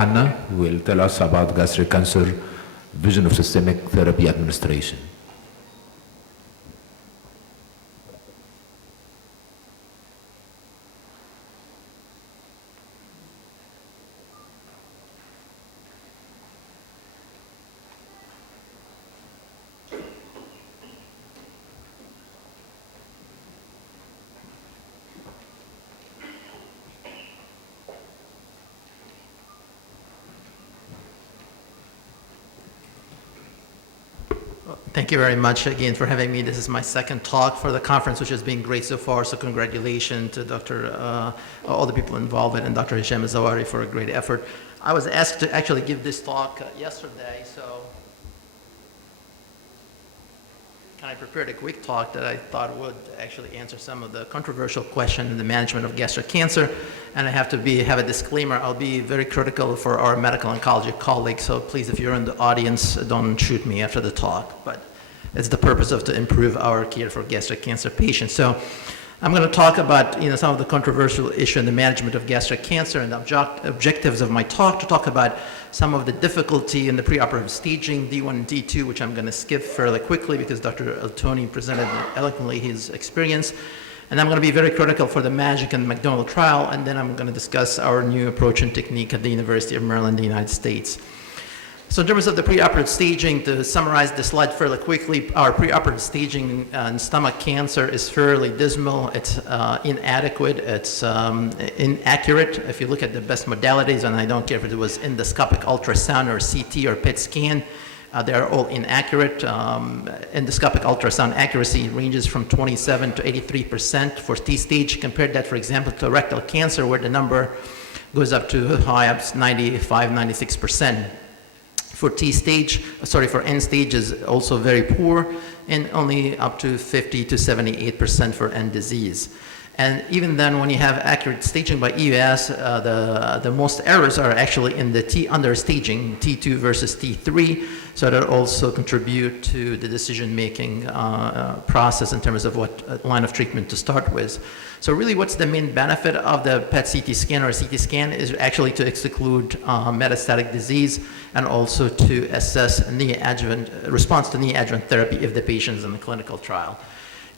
Hanna, who will tell us about gastric cancer, vision of systemic therapy administration. Thank you very much again for having me. This is my second talk for the conference, which has been great so far. So congratulations to all the people involved and Dr. Hisham Zawari for a great effort. I was asked to actually give this talk yesterday, so I prepared a quick talk that I thought would actually answer some of the controversial questions in the management of gastric cancer. And I have to have a disclaimer. I'll be very critical for our medical oncology colleagues. So please, if you're in the audience, don't shoot me after the talk. But it's the purpose of to improve our care for gastric cancer patients. So I'm going to talk about some of the controversial issues in the management of gastric cancer and the objectives of my talk, to talk about some of the difficulty in the preoperative staging, D1 and D2, which I'm going to skip fairly quickly because Dr. Altoni presented eloquently his experience. And I'm going to be very critical for the MAGIC and McDonald trial, and then I'm going to discuss our new approach and technique at the University of Maryland, the United States. So in terms of the preoperative staging, to summarize the slide fairly quickly, our preoperative staging in stomach cancer is fairly dismal. It's inadequate. It's inaccurate. If you look at the best modalities, and I don't care if it was endoscopic ultrasound or CT or PET scan, they are all inaccurate. Endoscopic ultrasound accuracy ranges from 27 to 83% for T-stage. Compare that, for example, to rectal cancer, where the number goes up to high up 95, 96%. For for end stage is also very poor, and only up to 50 to 78% for end disease. And even then, when you have accurate staging by EUS, the most errors are actually in the under staging, T2 versus T3, so that also contribute to the decision-making process in terms of what line of treatment to start with. So really, what's the main benefit of the PET-CT scan or CT scan is actually to exclude metastatic disease and also to assess response to neoadjuvant therapy if the patient is in the clinical trial.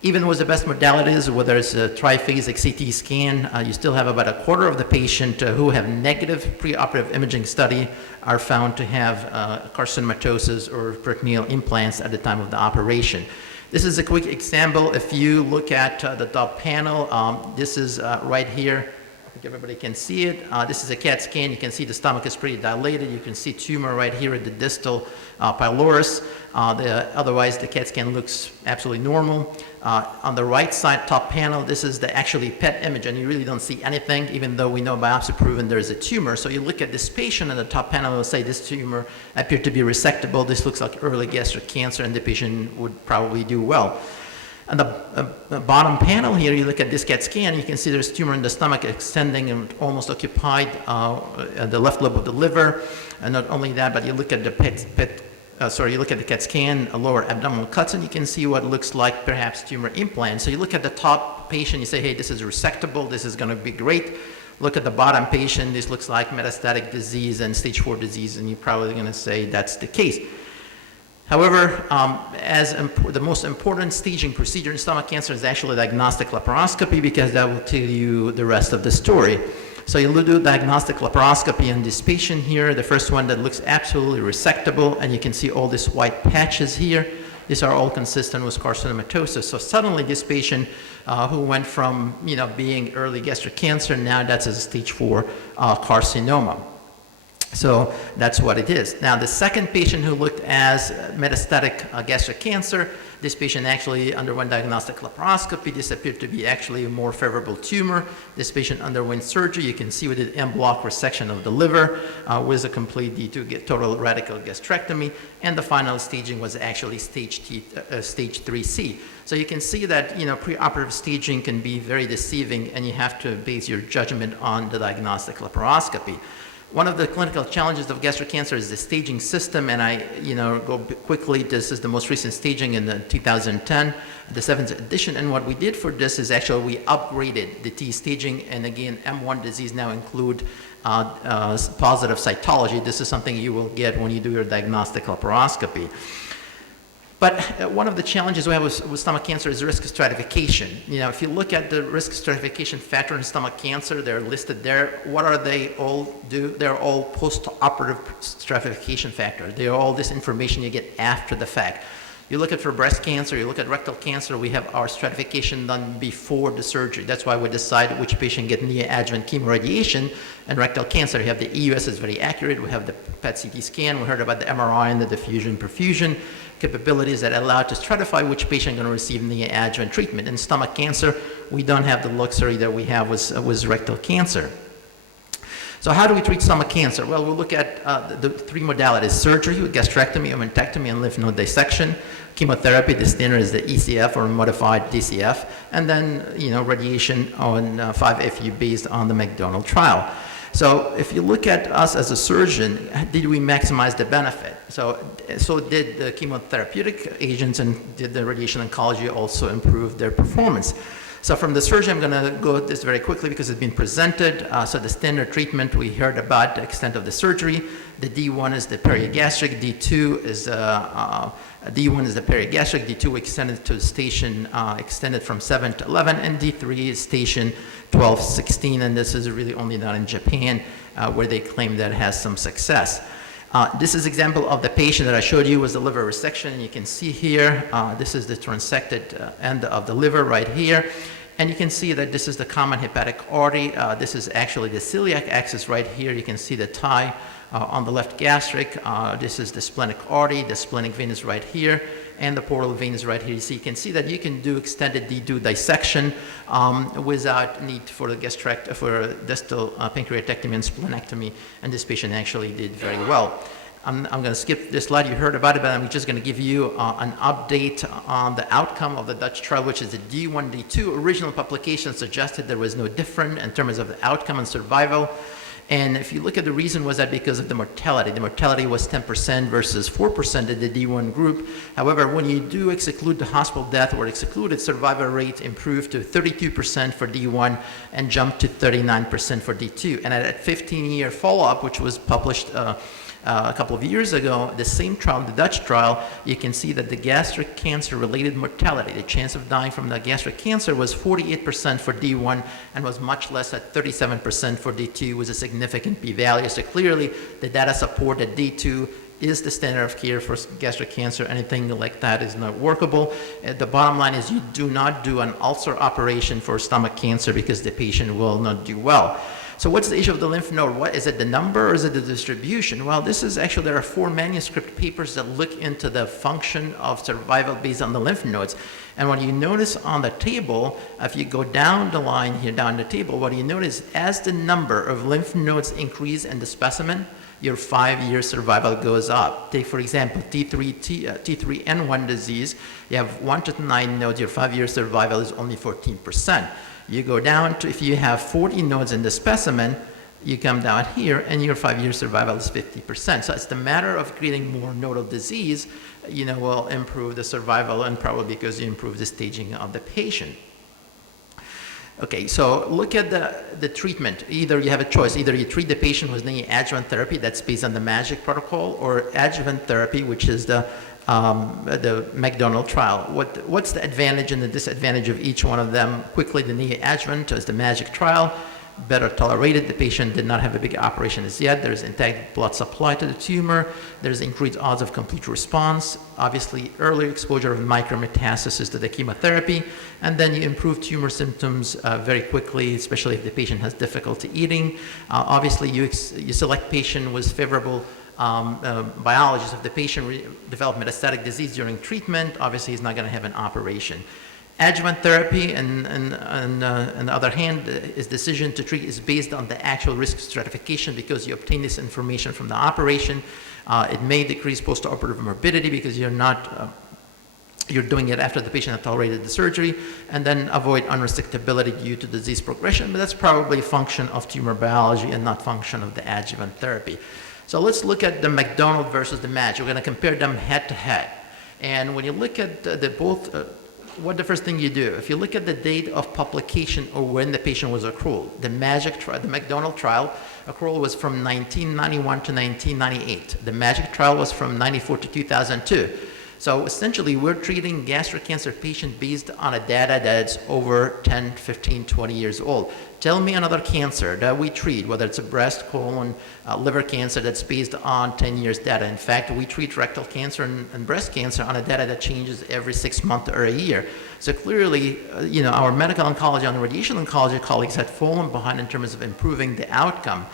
Even with the best modalities, whether it's a triphasic CT scan, you still have about a quarter of the patient who have negative preoperative imaging study are found to have carcinomatosis or peritoneal implants at the time of the operation. This is a quick example. If you look at the top panel, this is right here. I think everybody can see it. This is a CAT scan. You can see the stomach is pretty dilated. You can see tumor right here at the distal pylorus. Otherwise, the CAT scan looks absolutely normal. On the right side top panel, this is the actually PET image, and you really don't see anything, even though we know biopsy proven there is a tumor. So you look at this patient, and the top panel will say this tumor appeared to be resectable. This looks like early gastric cancer, and the patient would probably do well. On the bottom panel here, you look at this CAT scan, you can see there's tumor in the stomach extending and almost occupied the left lobe of the liver. And not only that, but you look at the you look at the CAT scan, lower abdominal cuts, and you can see what looks like perhaps tumor implant. So you look at the top patient, you say, hey, this is resectable, this is going to be great. Look at the bottom patient, this looks like metastatic disease and stage 4 disease, and you're probably going to say that's the case. However, the most important staging procedure in stomach cancer is actually diagnostic laparoscopy, because that will tell you the rest of the story. So you'll do diagnostic laparoscopy in this patient here, the first one that looks absolutely resectable, and you can see all these white patches here. These are all consistent with carcinomatosis. So suddenly this patient who went from being early gastric cancer, now that's a stage 4 carcinoma. So that's what it is. Now, the second patient who looked as metastatic gastric cancer, this patient actually underwent diagnostic laparoscopy. This appeared to be actually a more favorable tumor. This patient underwent surgery. You can see we did en-bloc resection of the liver with a complete D2 total radical gastrectomy. And the final staging was actually stage 3C. So you can see that preoperative staging can be very deceiving, and you have to base your judgment on the diagnostic laparoscopy. One of the clinical challenges of gastric cancer is the staging system, and I go quickly. This is the most recent staging in 2010, the 7th edition, and what we did for this is actually we upgraded the T staging, and again, M1 disease now include positive cytology. This is something you will get when you do your diagnostic laparoscopy. But one of the challenges we have with stomach cancer is risk stratification. You know, if you look at the risk stratification factor in stomach cancer, they're listed there. What are they all do? They're all post-operative stratification factors. They're all this information you get after the fact. You look at for breast cancer, you look at rectal cancer, we have our stratification done before the surgery. That's why we decide which patient get neoadjuvant chemoradiation. And rectal cancer, you have the EUS is very accurate. We have the PET-CT scan. We heard about the MRI and the diffusion perfusion capabilities that allow to stratify which patient is going to receive neoadjuvant treatment. In stomach cancer, we don't have the luxury that we have with rectal cancer. So how do we treat stomach cancer? Well, we'll look at the three modalities: surgery with gastrectomy, omentectomy, and lymph node dissection. Chemotherapy, the standard is the ECF or modified DCF, and then radiation on 5-FU based on the McDonald trial. So if you look at us as a surgeon, did we maximize the benefit? So did the chemotherapeutic agents and did the radiation oncology also improve their performance? So from the surgeon, I'm going to go this very quickly because it's been presented. So the standard treatment, we heard about the extent of the surgery. The D1 is the periogastric, D2 is D1 is the periogastric, D2 extended to station extended from 7 to 11, and D3 is station 12, 16, and this is really only done in Japan where they claim that it has some success. This is example of the patient that I showed you was the liver resection. You can see here, this is the transected end of the liver right here. And you can see that this is the common hepatic artery. This is actually the celiac axis right here. You can see the tie on the left gastric. This is the splenic artery. The splenic vein is right here. And the portal vein is right here. So you can see that you can do extended D2 dissection without need for the for distal pancreatectomy and splenectomy. And this patient actually did very well. I'm going to skip this slide. You heard about it, but I'm just going to give you an update on the outcome of the Dutch trial, which is the D1, D2. Original publication suggested there was no difference in terms of the outcome and survival. And if you look at the reason, was that because of the mortality. The mortality was 10% versus 4% in the D1 group. However, when you do exclude the hospital death or excluded, survival rate improved to 32% for D1 and jumped to 39% for D2. And at 15-year follow-up, which was published a couple of years ago, the same trial, the Dutch trial, you can see that the gastric cancer-related mortality, the chance of dying from the gastric cancer, was 48% for D1 and was much less at 37% for D2, with a significant p-value. So clearly, the data support that D2 is the standard of care for gastric cancer. Anything like that is not workable. The bottom line is you do not do an ulcer operation for stomach cancer because the patient will not do well. So what's the issue of the lymph node? What is it, the number or is it the distribution? Well, this is actually, there are 4 manuscript papers that look into the function of survival based on the lymph nodes. And what you notice on the table, if you go down the line here, down the table, what you notice, as the number of lymph nodes increase in the specimen, your 5-year survival goes up. Take, for example, T3N1 disease. You have 1 to 9 nodes, your 5-year survival is only 14%. You go down to, if you have 40 nodes in the specimen, you come down here and your 5-year survival is 50%. So it's the matter of creating more nodal disease, will improve the survival, and probably because you improve the staging of the patient. Okay, so look at the treatment. Either you have a choice. Either you treat the patient with neoadjuvant therapy, that's based on the MAGIC protocol, or adjuvant therapy, which is the McDonald trial. What's the advantage and the disadvantage of each one of them? Quickly, the neoadjuvant is the MAGIC trial, better tolerated. The patient did not have a big operation as yet. There's intact blood supply to the tumor. There's increased odds of complete response. Obviously, early exposure of micrometastasis to the chemotherapy, and then you improve tumor symptoms very quickly, especially if the patient has difficulty eating. Obviously, you select patient with favorable biologists. If the patient developed metastatic disease during treatment, obviously he's not going to have an operation. Adjuvant therapy, and on the other hand, his decision to treat is based on the actual risk stratification because you obtain this information from the operation. It may decrease postoperative morbidity because you're doing it after the patient has tolerated the surgery, and then avoid unresectability due to disease progression, but that's probably a function of tumor biology and not function of the adjuvant therapy. So let's look at the McDonald versus the MAGIC. We're going to compare them head to head. And when you look at the both what the first thing you do, if you look at the date of publication or when the patient was accrued, the McDonald trial accrual was from 1991 to 1998. The MAGIC trial was from 94 to 2002. So essentially, we're treating gastric cancer patients based on a data that's over 10, 15, 20 years old. Tell me another cancer that we treat, whether it's a breast, colon, liver cancer, that's based on 10 years data. In fact, we treat rectal cancer and breast cancer on a data that changes every 6 months or a year. So clearly, our medical oncology and radiation oncology colleagues had fallen behind in terms of improving the outcome.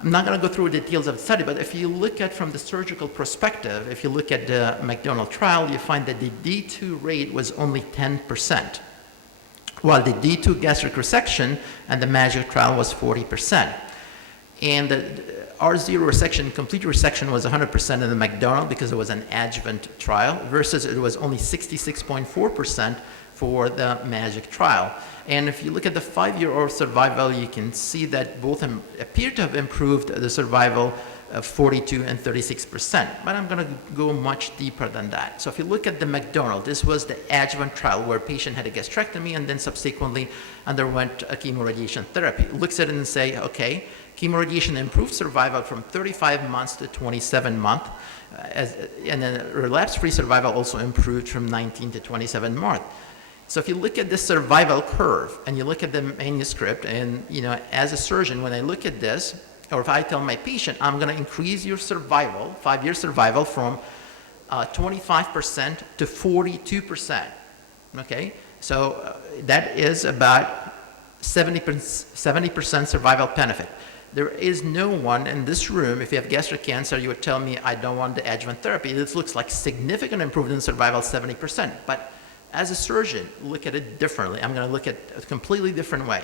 I'm not going to go through the details of the study, but if you look at from the surgical perspective, if you look at the McDonald trial, you find that the D2 rate was only 10%, while the D2 gastric resection and the MAGIC trial was 40%. And the R0 resection, complete resection, was 100% in the McDonald because it was an adjuvant trial, versus it was only 66.4% for the MAGIC trial. And if you look at the 5-year-old survival, you can see that both appear to have improved the survival of 42 and 36%. But I'm going to go much deeper than that. So if you look at the McDonald, this was the adjuvant trial where a patient had a gastrectomy and then subsequently underwent a chemoradiation therapy. Looks at it and say, okay, chemoradiation improved survival from 35 months to 27 months, and then relapse-free survival also improved from 19 to 27 months. So if you look at the survival curve and you look at the manuscript, and as a surgeon, when I look at this, or if I tell my patient, I'm going to increase your survival, 5-year survival, from 25% to 42%. Okay, so that is about 70% survival benefit. There is no one in this room, if you have gastric cancer, you would tell me, I don't want the adjuvant therapy. This looks like significant improvement in survival, 70%. But as a surgeon, look at it differently. I'm going to look at it a completely different way.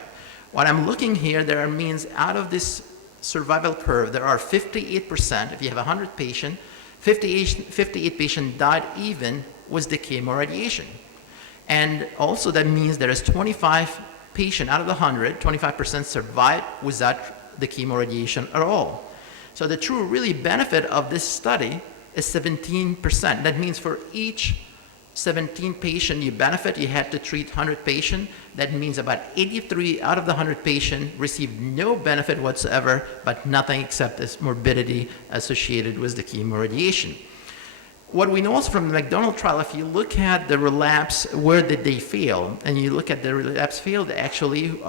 What I'm looking here, there means out of this survival curve, there are 58%. If you have 100 patients, 58 patients died even with the chemoradiation. And also that means there is 25 patients out of the 100, 25% survived without the chemoradiation at all. So the true really benefit of this study is 17%. That means for each 17 patient you benefit, you had to treat 100 patients. That means about 83 out of the 100 patients received no benefit whatsoever, but nothing except this morbidity associated with the chemoradiation. What we know also from the McDonald trial, if you look at the relapse, where did they fail, and you look at the relapse failed, actually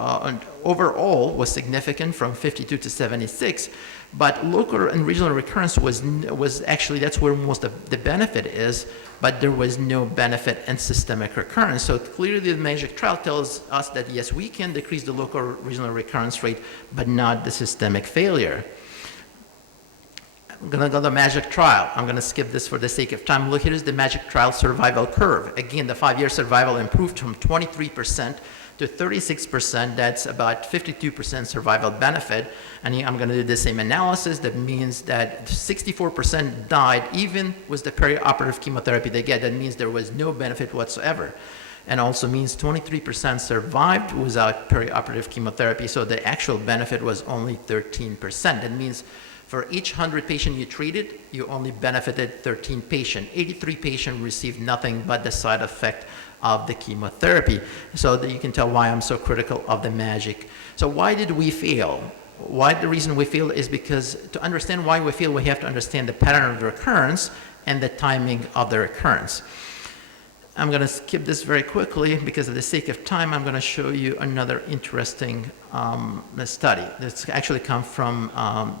overall was significant from 52 to 76, but local and regional recurrence was actually, that's where most of the benefit is, but there was no benefit in systemic recurrence. So clearly the MAGIC trial tells us that yes, we can decrease the local regional recurrence rate, but not the systemic failure. I'm going to go to the MAGIC trial. I'm going to skip this for the sake of time. Look, here's the MAGIC trial survival curve. Again, the 5-year survival improved from 23% to 36%. That's about 52% survival benefit. And I'm going to do the same analysis. That means that 64% died even with the perioperative chemotherapy they get. That means there was no benefit whatsoever. And also means 23% survived without perioperative chemotherapy. So the actual benefit was only 13%. That means for each 100 patients you treated, you only benefited 13 patients. 83 patients received nothing but the side effect of the chemotherapy. So that you can tell why I'm so critical of the MAGIC. So why did we fail? The reason we fail is because to understand why we fail, we have to understand the pattern of the recurrence and the timing of the recurrence. I'm going to skip this very quickly because of the sake of time. I'm going to show you another interesting study that's actually come from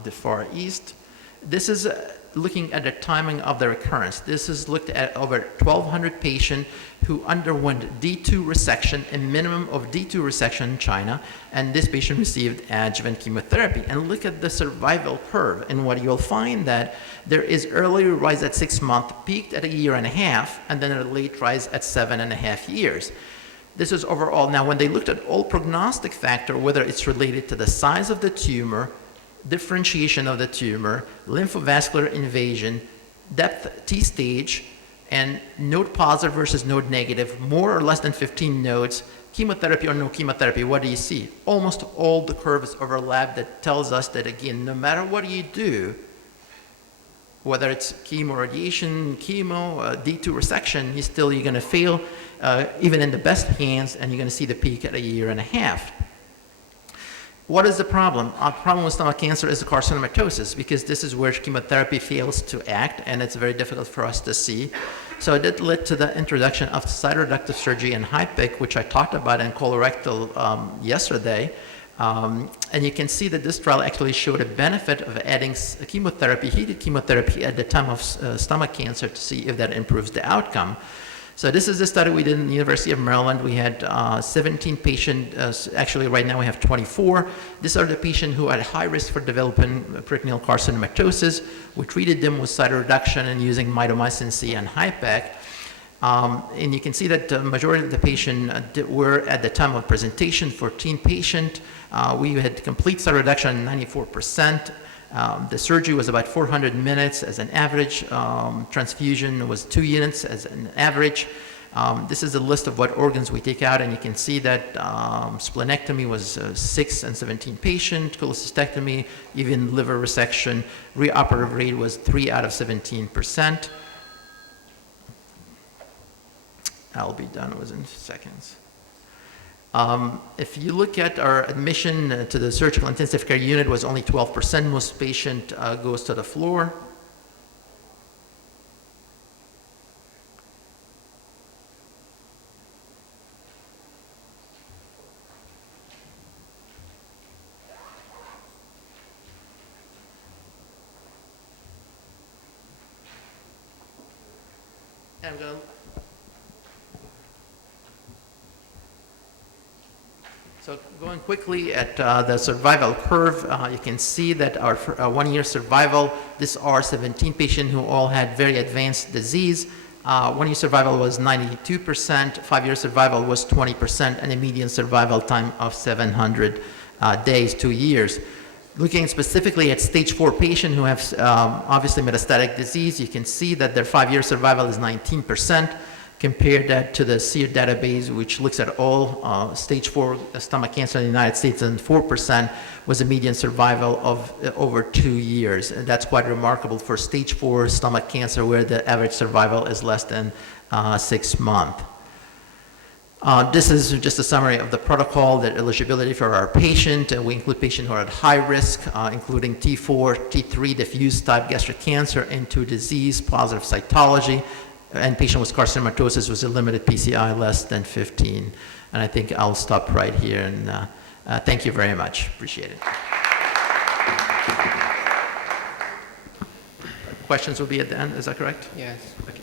the Far East. This is looking at the timing of the recurrence. This is looked at over 1,200 patients who underwent D2 resection, a minimum of D2 resection in China, and this patient received adjuvant chemotherapy. And look at the survival curve, and what you'll find that there is early rise at 6 months, peaked at 1.5 years, and then a late rise at 7.5 years. This is overall. Now, when they looked at all prognostic factor, whether it's related to the size of the tumor, differentiation of the tumor, lymphovascular invasion, depth T-stage, and node positive versus node negative, more or less than 15 nodes, chemotherapy or no chemotherapy, what do you see? Almost all the curves overlap. That tells us that, again, no matter what you do, whether it's chemo, radiation, chemo, D2 resection, you're going to fail even in the best hands, and you're going to see the peak at a year and a half. What is the problem? Our problem with stomach cancer is the carcinomatosis, because this is where chemotherapy fails to act, and it's very difficult for us to see. So it did lead to the introduction of cytoreductive surgery and HIPIC, which I talked about in colorectal yesterday. And you can see that this trial actually showed a benefit of adding chemotherapy, heated chemotherapy at the time of stomach cancer to see if that improves the outcome. So this is the study we did in the University of Maryland. We had 17 patients, actually right now we have 24. These are the patients who had high risk for developing peritoneal carcinomatosis. We treated them with cytoreduction and using mitomycin C and HIPEC. And you can see that the majority of the patients were at the time of presentation, 14 patients. We had complete cytoreduction, 94%. The surgery was about 400 minutes as an average. Transfusion was 2 units as an average. This is a list of what organs we take out, and you can see that splenectomy was 6 and 17 patients, cholecystectomy, even liver resection. Reoperative rate was 3 out of 17%. I'll be done within seconds. If you look at our admission to the surgical intensive care unit was only 12%. Most patient goes to the floor. And I'm going to So going quickly at the survival curve, you can see that our 1-year survival, these are 17 patients who all had very advanced disease. 1-year survival was 92%, 5-year survival was 20%, and a median survival time of 700 days, 2 years. Looking specifically at stage 4 patients who have obviously metastatic disease, you can see that their 5-year survival is 19%. Compare that to the SEER database, which looks at all stage 4 stomach cancer in the United States, and 4% was a median survival of over 2 years. And that's quite remarkable for stage 4 stomach cancer, where the average survival is less than 6 months. This is just a summary of the protocol, the eligibility for our patient. We include patients who are at high risk, including T4, T3, diffuse type gastric cancer, N2 disease, positive cytology, and patient with carcinomatosis with a limited PCI less than 15. And I think I'll stop right here, and thank you very much. Appreciate it. Questions will be at the end, is that correct? Yes. Okay.